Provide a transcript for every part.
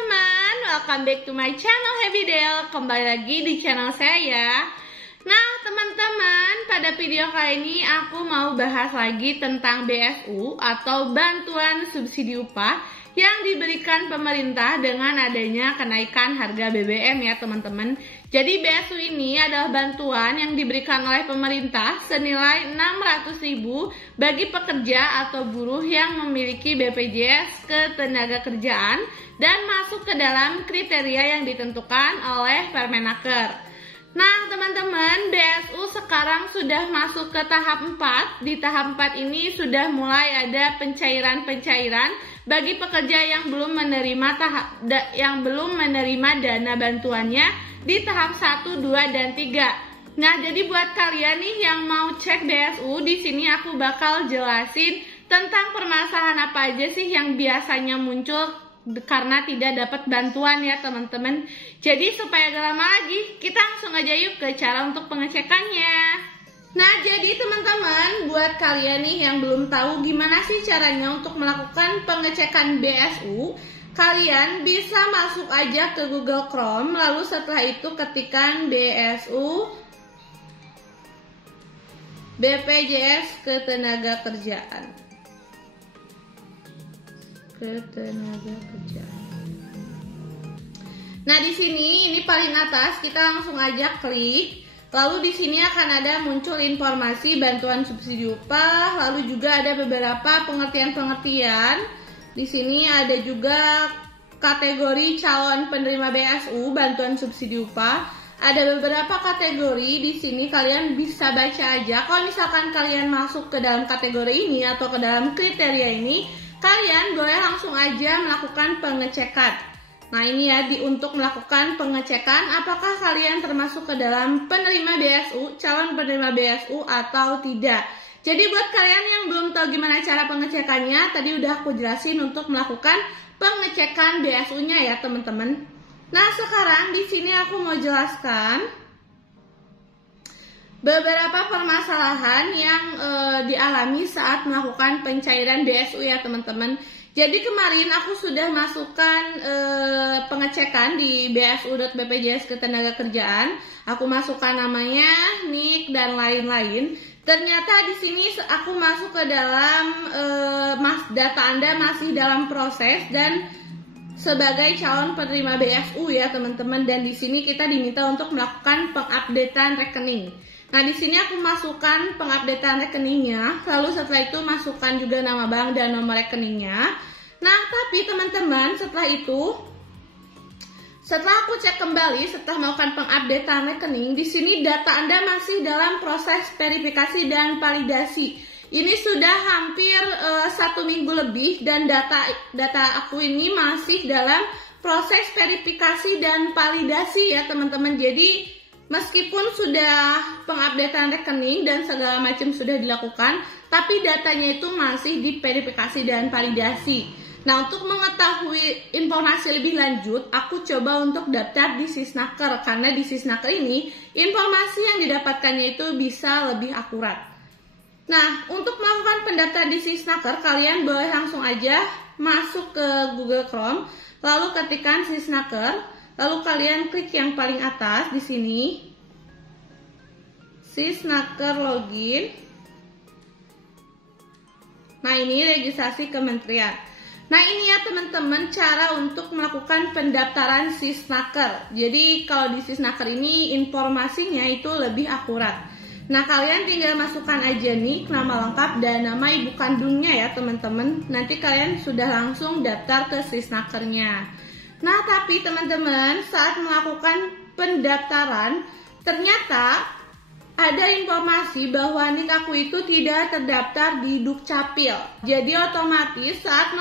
teman-teman, welcome back to my channel Happy Dale. Kembali lagi di channel saya ya. Nah teman-teman, pada video kali ini aku mau bahas lagi tentang BSU atau bantuan subsidi upah yang diberikan pemerintah dengan adanya kenaikan harga BBM ya teman-teman. Jadi BSU ini adalah bantuan yang diberikan oleh pemerintah senilai 600.000 bagi pekerja atau buruh yang memiliki BPJS Ketenagakerjaan dan masuk ke dalam kriteria yang ditentukan oleh Permenaker. Nah teman-teman, BSU sekarang sudah masuk ke tahap 4. Di tahap 4 ini sudah mulai ada pencairan-pencairan bagi pekerja yang belum menerima dana bantuannya di tahap 1, 2, dan 3. Nah, jadi buat kalian nih yang mau cek BSU, di sini aku bakal jelasin tentang permasalahan apa aja sih yang biasanya muncul karena tidak dapat bantuan ya teman-teman. Jadi supaya gak lama lagi, kita langsung aja yuk ke cara untuk pengecekannya. Nah jadi teman-teman, buat kalian nih yang belum tahu gimana sih caranya untuk melakukan pengecekan BSU, kalian bisa masuk aja ke Google Chrome, lalu setelah itu ketikkan BSU BPJS Ketenagakerjaan. Nah di sini ini paling atas kita langsung aja klik, lalu di sini akan ada muncul informasi bantuan subsidi upah, lalu juga ada beberapa pengertian-pengertian. Di sini ada juga kategori calon penerima BSU bantuan subsidi upah. Ada beberapa kategori di sini kalian bisa baca aja. Kalau misalkan kalian masuk ke dalam kategori ini atau ke dalam kriteria ini, kalian boleh langsung aja melakukan pengecekan. Nah ini ya, untuk melakukan pengecekan apakah kalian termasuk ke dalam penerima BSU, calon penerima BSU atau tidak. Jadi buat kalian yang belum tahu gimana cara pengecekannya, tadi udah aku jelasin untuk melakukan pengecekan BSU-nya ya teman-teman. Nah sekarang di sini aku mau jelaskan beberapa permasalahan yang dialami saat melakukan pencairan BSU ya teman-teman. Jadi kemarin aku sudah masukkan pengecekan di bsu.bpjs Ketenagakerjaan. Aku masukkan namanya, NIK dan lain-lain. Ternyata di sini aku masuk ke dalam data Anda masih dalam proses dan sebagai calon penerima BSU ya teman-teman. Dan di sini kita diminta untuk melakukan pengupdatean rekening. Nah di sini aku masukkan pengupdatean rekeningnya, lalu setelah itu masukkan juga nama bank dan nomor rekeningnya. Nah tapi teman-teman setelah aku cek kembali setelah melakukan pengupdatean rekening, di sini data Anda masih dalam proses verifikasi dan validasi. Ini sudah hampir 1 minggu lebih dan data aku ini masih dalam proses verifikasi dan validasi ya teman-teman. Jadi meskipun sudah pengupdatean rekening dan segala macam sudah dilakukan, tapi datanya itu masih diverifikasi dan validasi. Nah, untuk mengetahui informasi lebih lanjut, aku coba untuk daftar di Sisnaker, karena di Sisnaker ini informasi yang didapatkannya itu bisa lebih akurat. Nah, untuk melakukan pendaftaran di Sisnaker, kalian boleh langsung aja masuk ke Google Chrome, lalu ketikkan Sisnaker. Lalu kalian klik yang paling atas di sini, Sisnaker login. Nah ini registrasi kementerian. Nah ini ya teman-teman cara untuk melakukan pendaftaran Sisnaker. Jadi kalau di Sisnaker ini informasinya itu lebih akurat. Nah kalian tinggal masukkan aja nih nama lengkap dan nama ibu kandungnya ya teman-teman. Nanti kalian sudah langsung daftar ke Sisnakernya. Nah tapi teman-teman saat melakukan pendaftaran ternyata ada informasi bahwa NIK aku itu tidak terdaftar di Dukcapil. Jadi otomatis saat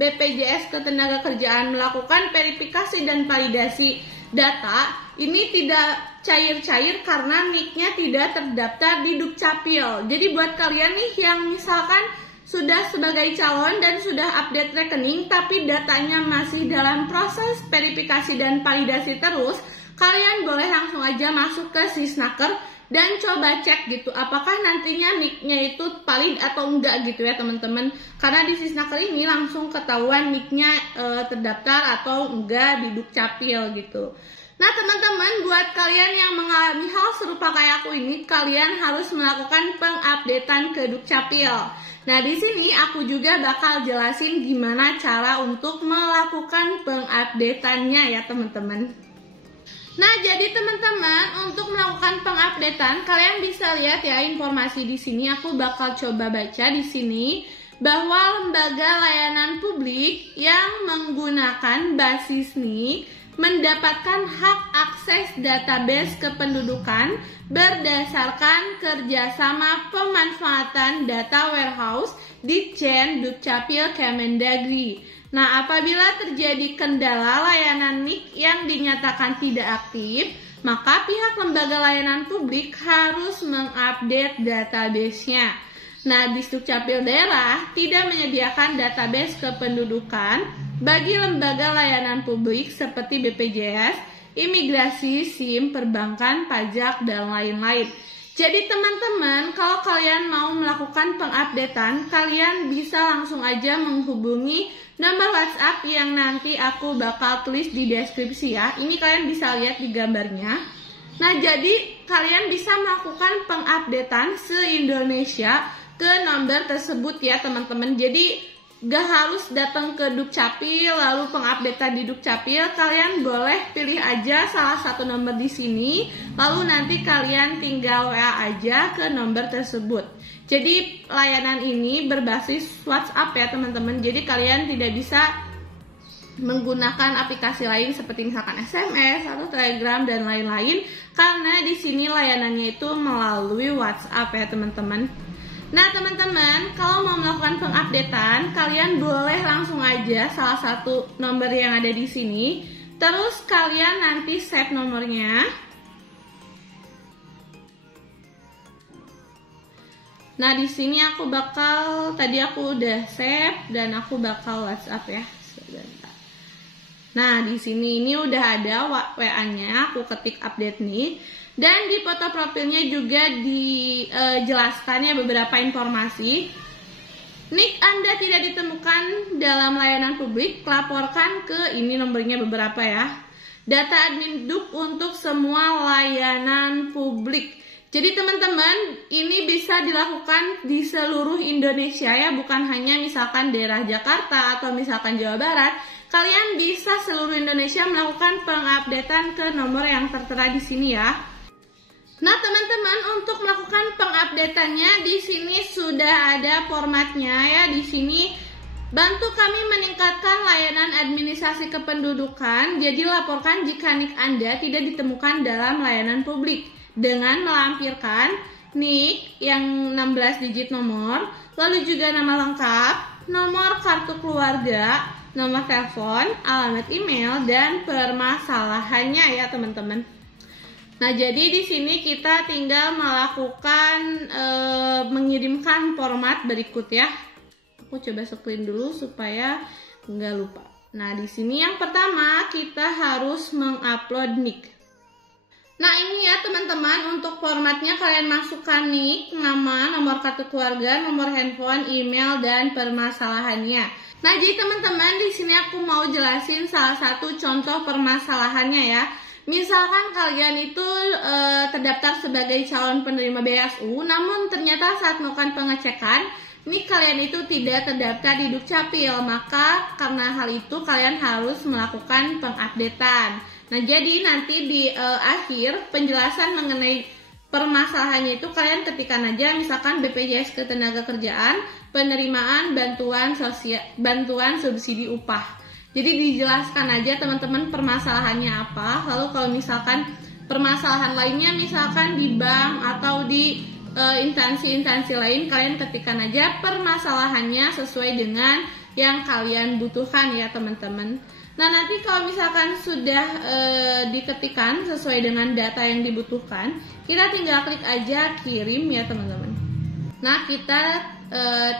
BPJS Ketenagakerjaan melakukan verifikasi dan validasi data ini tidak cair-cair karena NIK-nya tidak terdaftar di Dukcapil. Jadi buat kalian nih yang misalkan sudah sebagai calon dan sudah update rekening tapi datanya masih dalam proses verifikasi dan validasi terus, kalian boleh langsung aja masuk ke Sisnaker dan coba cek gitu apakah nantinya nicknya itu valid atau enggak gitu ya teman-teman, karena di Sisnaker ini langsung ketahuan nicknya terdaftar atau enggak di Dukcapil gitu. Nah teman-teman, buat kalian yang mengalami hal serupa kayak aku ini, kalian harus melakukan pengupdatean ke Dukcapil. Nah di sini aku juga bakal jelasin gimana cara untuk melakukan pengupdateannya ya teman-teman. Nah jadi teman-teman, untuk melakukan pengupdatean kalian bisa lihat ya informasi di sini. Aku bakal coba baca di sini bahwa lembaga layanan publik yang menggunakan basis NIK mendapatkan hak akses database kependudukan berdasarkan kerjasama pemanfaatan data warehouse Ditjen Dukcapil Kemendagri. Nah, apabila terjadi kendala layanan NIK yang dinyatakan tidak aktif, maka pihak lembaga layanan publik harus mengupdate database-nya. Nah, di Dukcapil daerah tidak menyediakan database kependudukan bagi lembaga layanan publik seperti BPJS, imigrasi, SIM, perbankan, pajak, dan lain-lain. Jadi teman-teman, kalau kalian mau melakukan pengupdatean, kalian bisa langsung aja menghubungi nomor WhatsApp yang nanti aku bakal tulis di deskripsi ya. Ini kalian bisa lihat di gambarnya. Nah, jadi kalian bisa melakukan pengupdatean se-Indonesia ke nomor tersebut ya teman-teman. Jadi gak harus datang ke Dukcapil lalu pengupdatean di Dukcapil. Kalian boleh pilih aja salah satu nomor di sini, lalu nanti kalian tinggal WA aja ke nomor tersebut. Jadi layanan ini berbasis WhatsApp ya teman-teman. Jadi kalian tidak bisa menggunakan aplikasi lain seperti misalkan SMS atau Telegram dan lain-lain, karena di sini layanannya itu melalui WhatsApp ya teman-teman. Nah teman-teman, kalau mau melakukan pengupdatean, kalian boleh langsung aja salah satu nomor yang ada di sini. Terus kalian nanti save nomornya. Nah di sini aku bakal, tadi aku udah save dan aku bakal WhatsApp ya. Sebentar. Nah di sini ini udah ada WA-nya, aku ketik update nih. Dan di foto profilnya juga dijelaskannya beberapa informasi. NIK Anda tidak ditemukan dalam layanan publik, laporkan ke ini nomornya beberapa ya. Data admin Duk untuk semua layanan publik. Jadi teman-teman, ini bisa dilakukan di seluruh Indonesia ya, bukan hanya misalkan daerah Jakarta atau misalkan Jawa Barat. Kalian bisa seluruh Indonesia melakukan pengupdatean ke nomor yang tertera di sini ya. Nah teman-teman, untuk melakukan pengupdateannya di sini sudah ada formatnya ya. Di sini bantu kami meningkatkan layanan administrasi kependudukan. Jadi laporkan jika NIK Anda tidak ditemukan dalam layanan publik dengan melampirkan NIK yang 16 digit nomor, lalu juga nama lengkap, nomor kartu keluarga, nomor telepon, alamat email, dan permasalahannya ya teman-teman. Nah, jadi di sini kita tinggal melakukan mengirimkan format berikut ya. Aku coba screen dulu supaya nggak lupa. Nah, di sini yang pertama kita harus mengupload NIK. Nah, ini ya teman-teman, untuk formatnya kalian masukkan NIK, nama, nomor kartu keluarga, nomor handphone, email, dan permasalahannya. Nah, jadi teman-teman, di sini aku mau jelasin salah satu contoh permasalahannya ya. Misalkan kalian itu terdaftar sebagai calon penerima BSU, namun ternyata saat melakukan pengecekan, ini kalian itu tidak terdaftar di Dukcapil, maka karena hal itu kalian harus melakukan pengupdatean. Nah, jadi nanti di akhir penjelasan mengenai permasalahannya itu kalian ketikkan aja misalkan BPJS Ketenagakerjaan, penerimaan bantuan sosial, bantuan subsidi upah. Jadi dijelaskan aja teman-teman permasalahannya apa. Lalu kalau misalkan permasalahan lainnya misalkan di bank atau di instansi-instansi lain, kalian ketikkan aja permasalahannya sesuai dengan yang kalian butuhkan ya teman-teman. Nah, nanti kalau misalkan sudah diketikkan sesuai dengan data yang dibutuhkan, kita tinggal klik aja kirim ya teman-teman. Nah, kita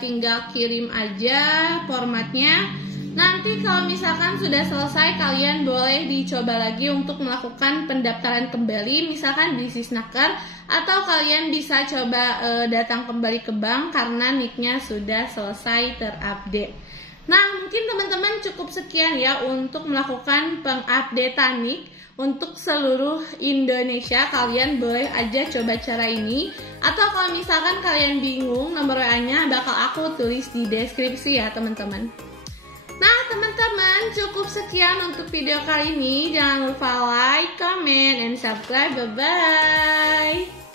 tinggal kirim aja formatnya. Nanti kalau misalkan sudah selesai, kalian boleh dicoba lagi untuk melakukan pendaftaran kembali, misalkan di Sisnaker, atau kalian bisa coba datang kembali ke bank karena nicknya sudah selesai terupdate. Nah, mungkin teman-teman cukup sekian ya untuk melakukan pengupdatean nick untuk seluruh Indonesia. Kalian boleh aja coba cara ini, atau kalau misalkan kalian bingung, nomor WA-nya bakal aku tulis di deskripsi ya teman-teman. Nah teman-teman, cukup sekian untuk video kali ini. Jangan lupa like, comment, and subscribe. Bye-bye.